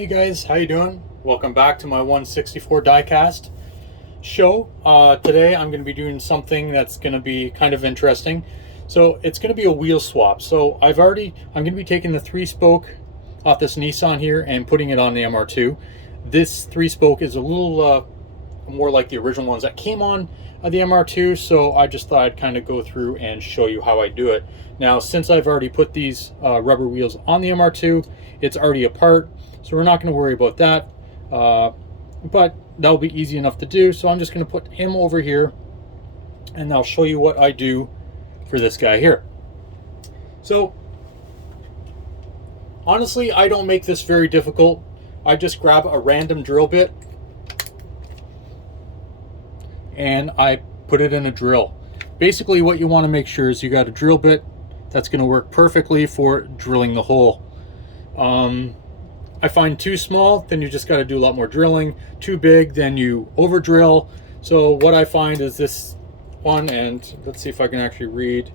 Hey guys, how you doing? Welcome back to my 164 diecast show. Today I'm going to be doing something that's going to be kind of interesting. So it's going to be a wheel swap. So I'm going to be taking the 3-spoke off this Nissan here and putting it on the MR2. This 3-spoke is a little more like the original ones that came on the MR2, so I just thought I'd kind of go through and show you how I do it. Now, since I've already put these rubber wheels on the MR2, it's already apart, so we're not going to worry about that, but that'll be easy enough to do. So I'm just going to put him over here, and I'll show you what I do for this guy here. So honestly, I don't make this very difficult. I just grab a random drill bit and I put it in a drill. Basically what you want to make sure is you got a drill bit that's going to work perfectly for drilling the hole. I find too small, then you just got to do a lot more drilling. Too big, then you over drill. So what I find is this one, and let's see if I can actually read.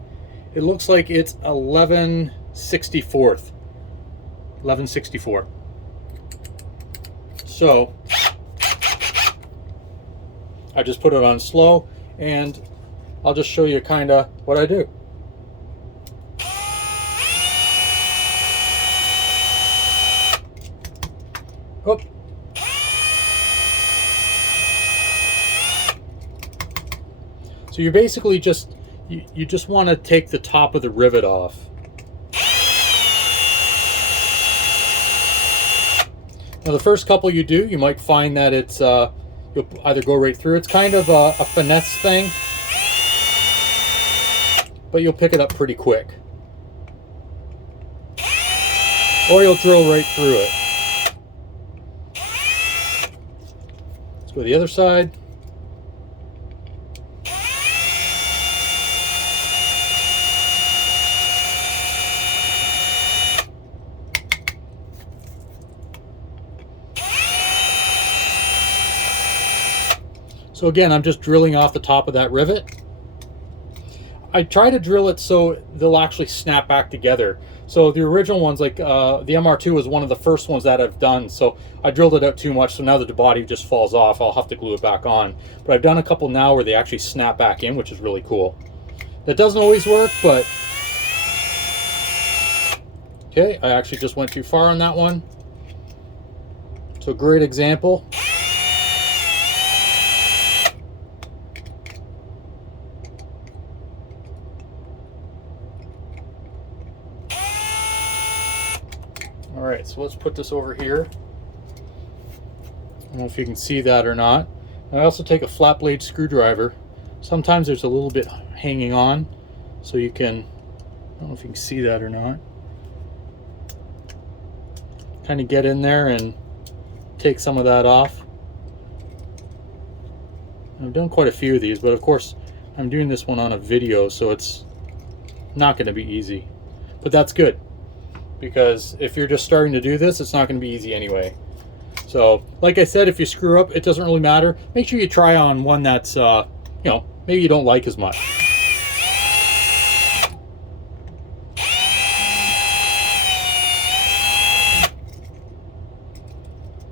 It looks like it's 11/64. So I just put it on slow, and I'll just show you kind of what I do. Oh. So you're basically just, you just want to take the top of the rivet off. Now the first couple you do, you might find that it's, you'll either go right through. It's kind of a finesse thing, but you'll pick it up pretty quick. Or you'll drill right through it. Let's go to the other side. So again, I'm just drilling off the top of that rivet. I try to drill it so they'll actually snap back together. So the original ones, like the MR2 was one of the first ones that I've done. So I drilled it out too much, so now the body just falls off. I'll have to glue it back on. But I've done a couple now where they actually snap back in, which is really cool. That doesn't always work, but... Okay, I actually just went too far on that one. So great example. Alright, so let's put this over here. I don't know if you can see that or not. I also take a flat blade screwdriver. Sometimes there's a little bit hanging on, so you can, I don't know if you can see that or not, kind of get in there and take some of that off. I've done quite a few of these, but of course I'm doing this one on a video, so it's not going to be easy. But that's good, because if you're just starting to do this, it's not going to be easy anyway. So like I said, if you screw up, it doesn't really matter. Make sure you try on one that's you know, maybe you don't like as much.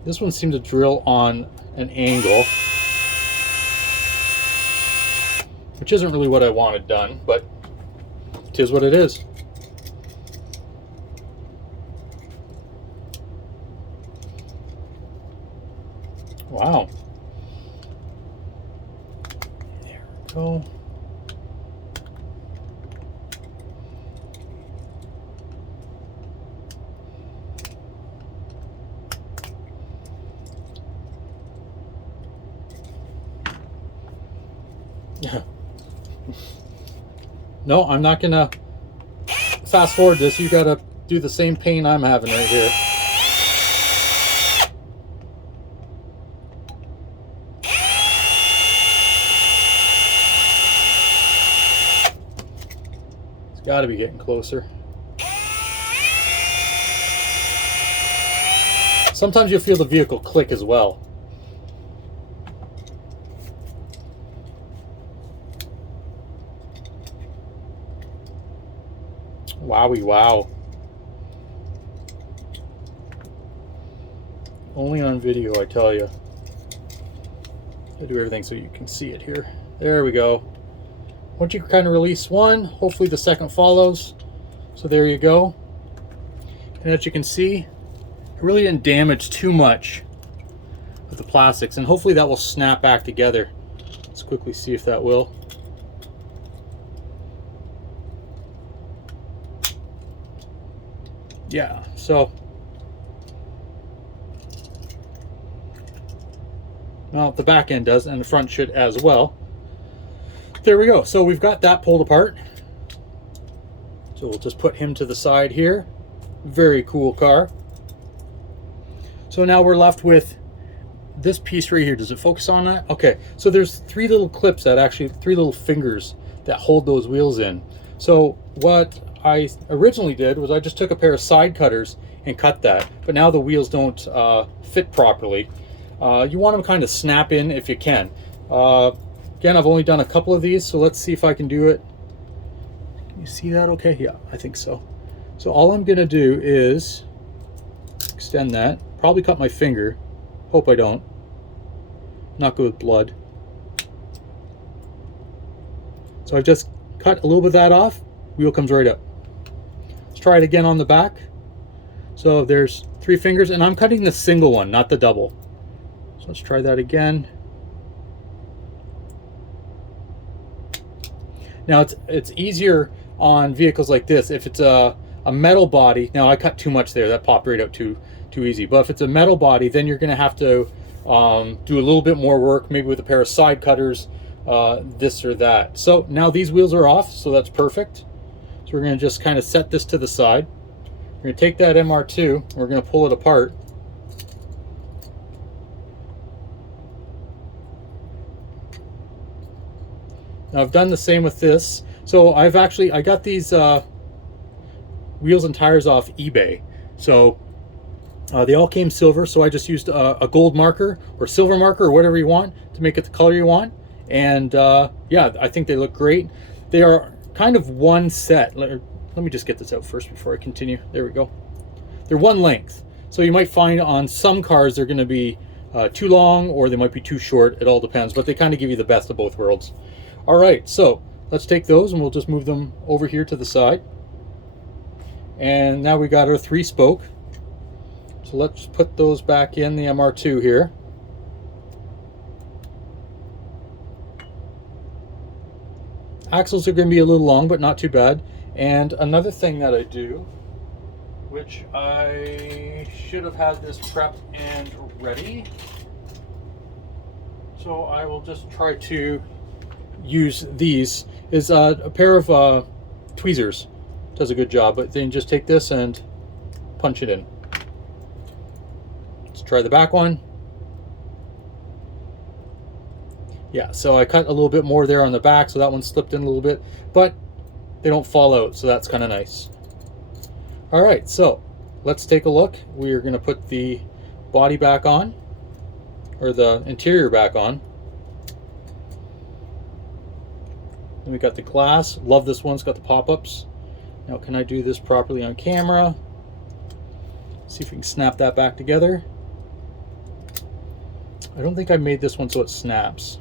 This one seemed to drill on an angle, which isn't really what I wanted done, but it is what it is. Wow. There we go. No, I'm not gonna fast forward this. You gotta do the same pain I'm having right here. Got to be getting closer. Sometimes you'll feel the vehicle click as well. Wowie wow. Only on video, I tell you. I do everything so you can see it here. There we go. Once you kind of release one, hopefully the second follows. So there you go. And as you can see, it really didn't damage too much with the plastics, and hopefully that will snap back together. Let's quickly see if that will. Yeah, so well, the back end does, and the front should as well. There we go. So we've got that pulled apart. So we'll just put him to the side here. Very cool car. So now we're left with this piece right here. Does it focus on that? Okay, so there's three little clips that actually, three little fingers that hold those wheels in. So what I originally did was I just took a pair of side cutters and cut that, but now the wheels don't fit properly. You want them kind of snap in if you can. Again, I've only done a couple of these, so let's see if I can do it. Can you see that okay? Yeah, I think so. So all I'm gonna do is extend that, probably cut my finger. Hope I don't. Not good with blood. So I've just cut a little bit of that off. Wheel comes right up. Let's try it again on the back. So there's three fingers, and I'm cutting the single one, not the double. So let's try that again. Now it's easier on vehicles like this. If it's a metal body, now I cut too much there, that popped right out too easy. But if it's a metal body, then you're gonna have to do a little bit more work, maybe with a pair of side cutters, this or that. So now these wheels are off, so that's perfect. So we're gonna just kind of set this to the side. We're gonna take that MR2, and we're gonna pull it apart. Now I've done the same with this. So I got these wheels and tires off eBay. So they all came silver, so I just used a gold marker or silver marker or whatever you want to make it the color you want. And yeah, I think they look great. They are kind of one set. Let me just get this out first before I continue. There we go. They're one length. So you might find on some cars they're gonna be too long, or they might be too short. It all depends, but they kind of give you the best of both worlds. All right, so let's take those and we'll just move them over here to the side. And now we got our 3-spoke. So let's put those back in the MR2 here. Axles are going to be a little long, but not too bad. And another thing that I do, which I should have had this prepped and ready. So I will just try to use these, is a pair of tweezers. Does a good job, but then just take this and punch it in. Let's try the back one. Yeah, so I cut a little bit more there on the back, so that one slipped in a little bit, but they don't fall out, so that's kind of nice. All right, so let's take a look. We're going to put the body back on, or the interior back on. Then we got the glass. Love this one. It's got the pop-ups. Now, can I do this properly on camera? See if we can snap that back together. I don't think I made this one so it snaps.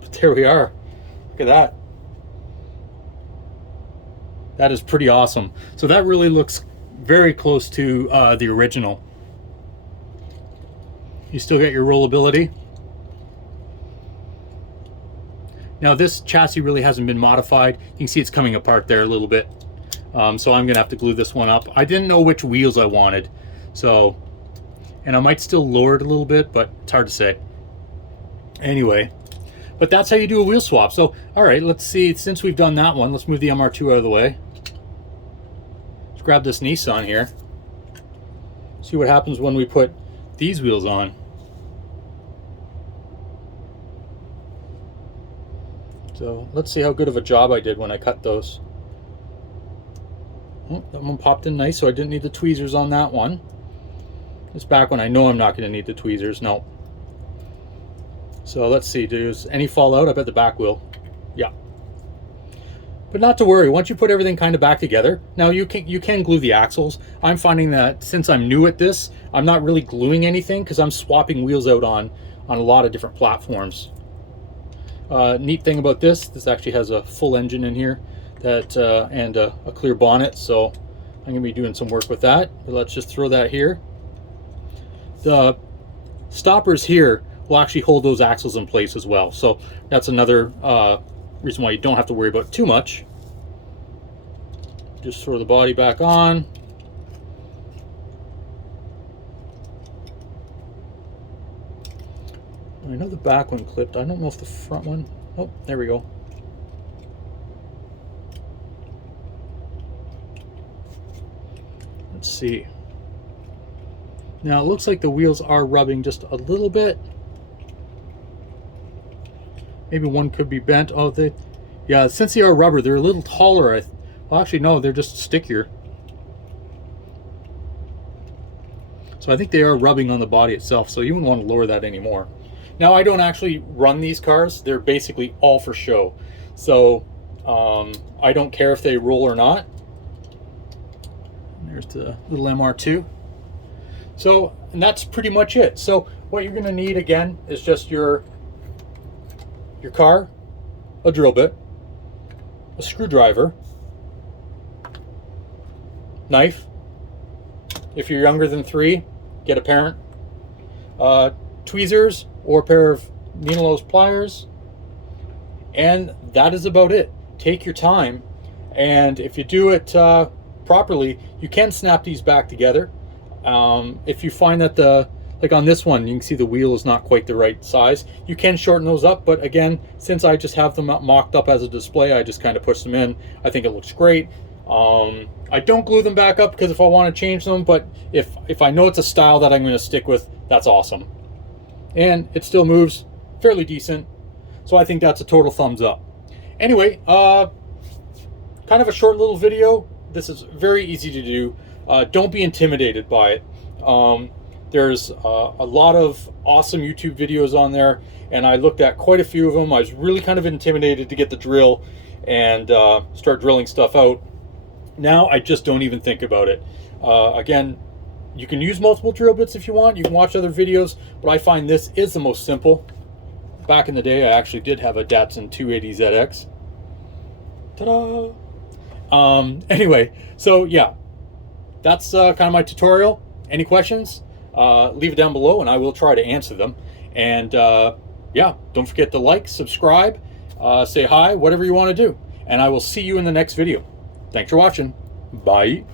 But there we are. Look at that. That is pretty awesome. So that really looks very close to the original. You still get your rollability. Now this chassis really hasn't been modified. You can see it's coming apart there a little bit. So I'm gonna have to glue this one up. I didn't know which wheels I wanted. So, and I might still lower it a little bit, but it's hard to say. Anyway, but that's how you do a wheel swap. So, all right, let's see, since we've done that one, let's move the MR2 out of the way. Let's grab this Nissan here. See what happens when we put these wheels on. So let's see how good of a job I did when I cut those. Oh, that one popped in nice, so I didn't need the tweezers on that one. This back one, I know I'm not going to need the tweezers. No. So let's see, does any fall out? I bet the back will. Yeah. But not to worry, once you put everything kind of back together, now you can glue the axles. I'm finding that since I'm new at this, I'm not really gluing anything because I'm swapping wheels out on a lot of different platforms. Neat thing about this actually has a full engine in here that and a clear bonnet, so I'm going to be doing some work with that. But let's just throw that here. The stoppers here will actually hold those axles in place as well, so that's another reason why you don't have to worry about it too much. Just throw the body back on. I know the back one clipped. I don't know if the front one... Oh, there we go. Let's see. Now it looks like the wheels are rubbing just a little bit. Maybe one could be bent. Oh, yeah, since they are rubber, they're a little taller. Well, actually, no, they're just stickier. So I think they are rubbing on the body itself, so you wouldn't want to lower that anymore. Now, I don't actually run these cars. They're basically all for show. So I don't care if they roll or not. There's the little MR2. So, and that's pretty much it. So what you're going to need, again, is just your car, a drill bit, a screwdriver, knife. If you're younger than 3, get a parent. Tweezers or a pair of needle-nose pliers, and that is about it. Take your time, and if you do it properly, you can snap these back together. If you find that like on this one, you can see the wheel is not quite the right size, you can shorten those up, but again, since I just have them mocked up as a display, I just kind of push them in. I think it looks great. I don't glue them back up because if I want to change them, but if I know it's a style that I'm going to stick with, that's awesome. And it still moves fairly decent, so I think that's a total thumbs up. Anyway, kind of a short little video. This is very easy to do. Don't be intimidated by it. There's a lot of awesome YouTube videos on there, and I looked at quite a few of them. I was really kind of intimidated to get the drill and start drilling stuff out. Now I just don't even think about it. Again, you can use multiple drill bits if you want. You can watch other videos, but I find this is the most simple. Back in the day, I actually did have a Datsun 280ZX. Ta-da! Anyway, so yeah, that's kind of my tutorial. Any questions? Leave it down below, and I will try to answer them. And yeah, don't forget to like, subscribe, say hi, whatever you want to do. And I will see you in the next video. Thanks for watching. Bye.